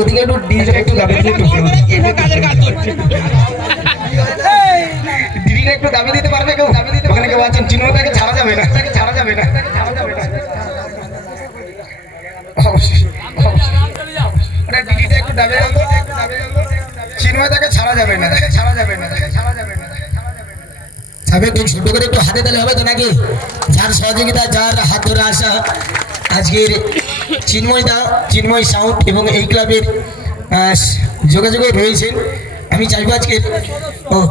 ওদিকে একটু ডিজে একটু দাবি দিতে দিদিটা একটু দাবি দিতে পারবে কেউ? ওখানে কেউ আছেন? চিহ্নটাকে ছাড়া যাবে না, ছাড়া যাবে না, দিদিটা একটু দাবি চিহ্নটাকে ছাড়া যাবে না, ছাড়া যাবে না, ছাড়া যাবে না। ছোট করে একটু হাতে দিলে হবে তো নাকি? যার সহযোগিতা, যার হাত ধরে আসা আজকের চিন্ময় সাউন্ড এবং এই ক্লাবের যোগাযোগে রয়েছেন। আমি চাইবো আজকের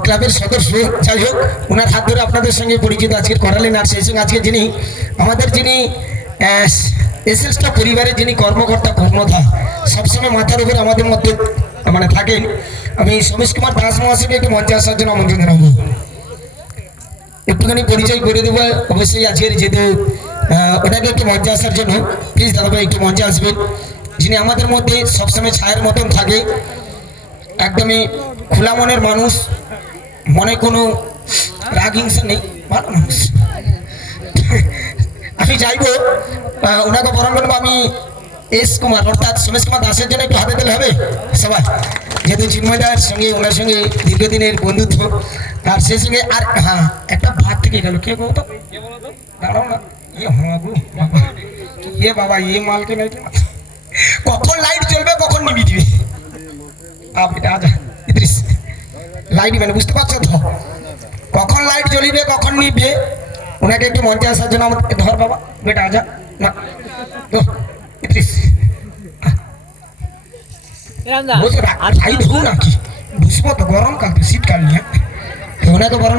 ক্লাবের সদস্য যাই হোক, ওনার হাত ধরে আপনাদের সঙ্গে পরিচিত আজকের করালেন। আর সেই সঙ্গে আজকে যিনি আমাদের এসএসটা পরিবারের যিনি কর্মকর্তা কর্মধা সবসময় মাথার উপরে আমাদের মধ্যে থাকেন, আমি সমেশ কুমার দাস মহাশয়কে একটু মঞ্চে আসার জন্য আমন্ত্রণ জানাবো। একটুখানি পরিচয় করে দেবো অবশ্যই আজকের, যেহেতু ওটাকে একটু মঞ্চে আসার জন্য প্লিজ দাদাভাই একটু মঞ্চে আসবেন। যিনি আমাদের মধ্যে সবসময় ছায়ের মতন থাকে, একদমই খোলা মনের মানুষ, মনে কোনো রাগ হিংসা নেই, ভালো মানুষ। আমি চাইবো ওনাকে বরণ করবো আমি এস কুমার অর্থাৎ সমেশ কুমার দাসের জন্য একটু হাতে দিলে হবে সবাই, যেহেতু চিন্ময়দার সঙ্গে ওনার সঙ্গে দীর্ঘদিনের বন্ধুত্ব। আর সেই সঙ্গে আর হ্যাঁ, একটা ভাত থেকে গেল, কে বলতো? দাঁড়াও না, বাবা মালকে নাই, কখন লাইট জ্বলবে কখন নিবি দিবে লাইট বুঝতে পারছো তো? কখন লাইট জ্বলিবে কখন নিবে, ওনাকে একটু মঞ্চে আসার জন্য আমাকে ধর বাবা, বেটা আজা না নাকি বুঝবো তো, গরম কাল তো শীতকাল নিয়ে ওনাকে বরণ